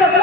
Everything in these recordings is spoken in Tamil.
இந்த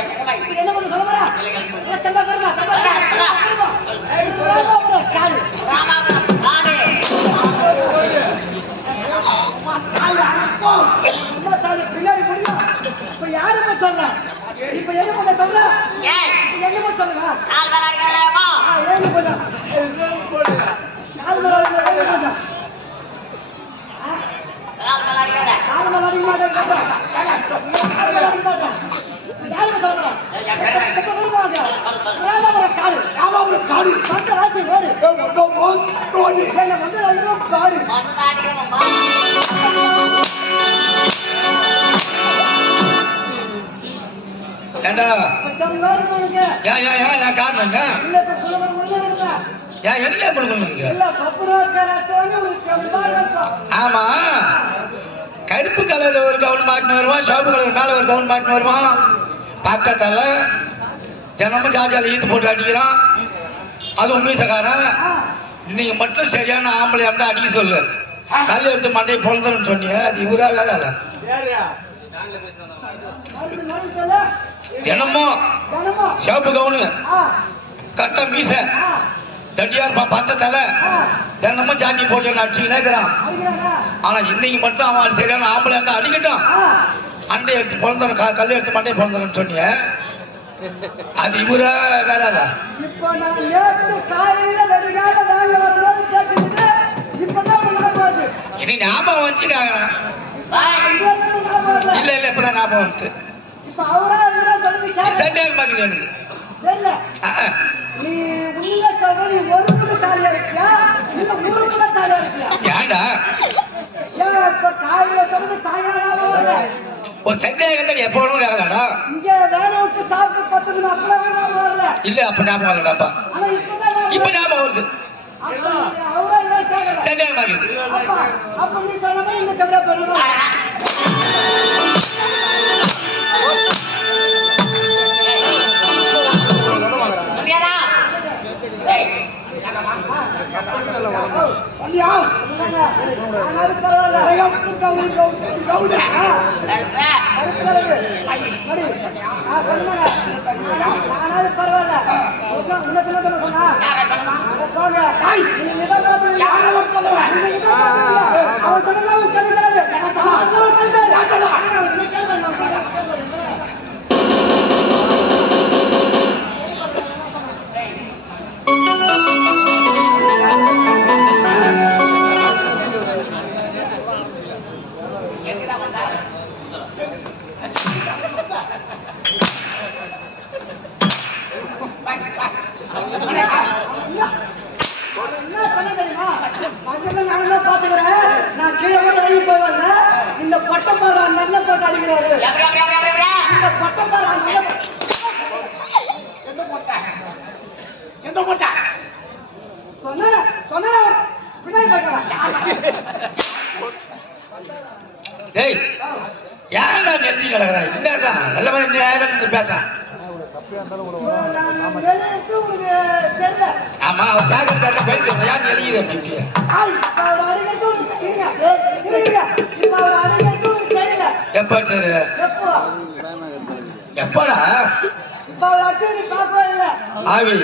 என்ன பண்ண சொல்ல வரா தப்பா கருமா தப்பா காடு ராமாபுரம் காடு என்ன சாதி பின்னாடி புரியா இப்ப யாரு பத்தி சொல்ற இப்ப என்ன பண்ண சொல்ற என்ன பண்ண சொல்றா கால் வராங்கடா ஏன் போடா கால் வராங்கடா ஆமா கருப்பு கலர் ஒரு கவுன் மாட்டின்னு வருவான், சிவப்பு கலர் மேல ஒரு கவுன் மாட்டின்னு வருவான். பக்கத்தால தினமும் ஜாஜால ஈத்து போட்டு அடிக்கிறான். அது மீசக்காரன். இன்னைக்கு மட்டும் சரியான ஆம்பளை இருந்தா அடிக்க சொல்லு. கல் எடுத்து மண்டையை பொழுதுன்னு சொன்னீங்க. அது இவரா வேலை இல்ல. தினமும் சிவப்பு கவுனு கட்ட மீச தட்டியார் பத்தத்தால தினமும் ஜாட்டி போட்டு அடிச்சுக்கினே இருக்கிறான். ஆனா இன்னைக்கு மட்டும் அவன் சரியான ஆம்பளை இருந்தா அடிக்கட்டும், அண்டை எடுத்து பிறந்தவன் கல் எடுத்து மண்டையை பிறந்தவன் சொன்னீங்க. அது இவர வேற இனி ஞாபகம் வச்சுக்காங்க. இல்ல இல்ல இப்பதான் ஞாபகம் வந்து சண்டையாக பாக்குது எனக்கு. ஏண்டா ஒரு சந்தேகத்தை எப்ப வேணும் கேட்கலாம்டா. இல்ல அப்ப ஞாபகம் வரலடாப்பா. இப்ப ஞாபகம் வருது. சந்தேகமா இருக்குது. நான் கீழே போவாங்க. இந்த பட்டம் பாரு நல்ல போட்டு அடிக்கிறாரு. இந்த பட்டம் பாரு எந்த போட்டா சொன்ன சொன்ன பின்னாடி டேய் ஏன்டா நெஞ்சி கிடக்குறா? இல்லடா நல்ல மாதிரி நேரம் பேச. ஆமா அவர் கேட்கறத பேச யார் எழுதிய எப்ப சரி எப்படா ஆவி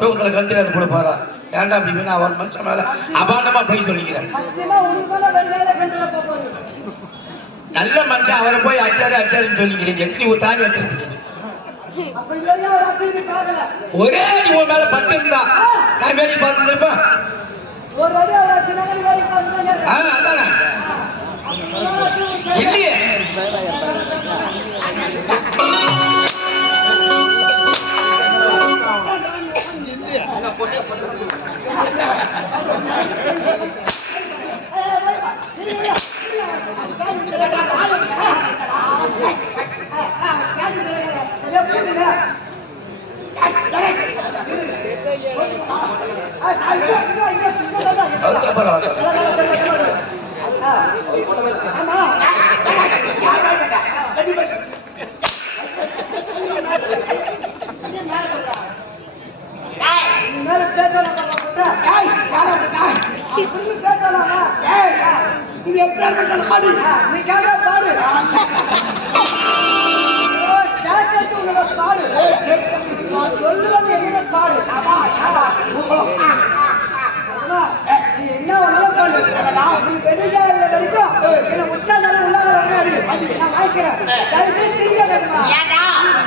தூக்கத்துல கழிச்சு கூட போறா. ஏன்டா அப்படி நான் ஒரு மனுஷன் மேல அபாண்டமா போய் சொல்லிக்கிறேன். நல்ல மனுஷன் அவரை போய் அச்சாரு அச்சாருன்னு சொல்லிக்கிறீங்க. எத்தனை ஒரு தாரி வச்சிருக்கீங்க. ஒரே உன் மேல பட்டு இருந்தா நான் வேடி பார்த்துருப்பேன். அதானே இல்லையே நான் வாங்கிக்கிறேன். தயவு செய்து சிரிக்காதம்மா.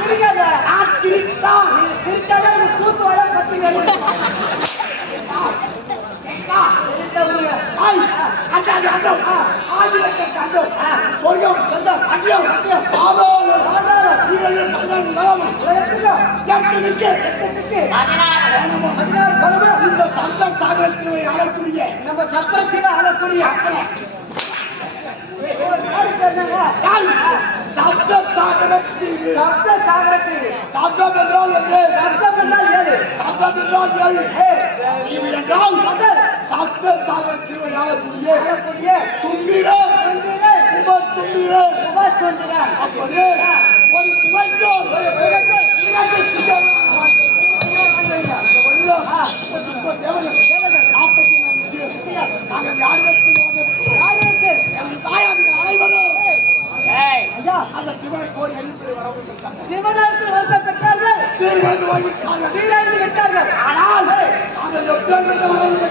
சிரிக்காத. நான் சிரித்தா நீ சிரிச்சாதான் நீ கூத்து வர பத்தி வேணும். நம்ம சப்பரத்தில் ஆளக்கூடிய சப்த சாகரத்தில் சப்தம் என்றால் என்ன? சப்தம் என்றால் ஏழு. சப்தம் என்றால் ஏழு என்றால் சப்த சாகரத்தில் ஆளக்கூடிய தும்பிர உபத்தும்பிர அப்படி ஒரு துவைக்கோல் இரண்டு சிங்கம் 44 நாங்கள் யாருக்கு தாயாதிகள் அனைவரும் அந்த சிவனை கோரி எழுப்பி வரவிருக்கிறார்கள். சிவனுக்கு வருத்த பெற்றார்கள், சீரழிந்து விட்டார்கள். ஆனால் நாங்கள் எப்பேற்பட்ட வரவில்லை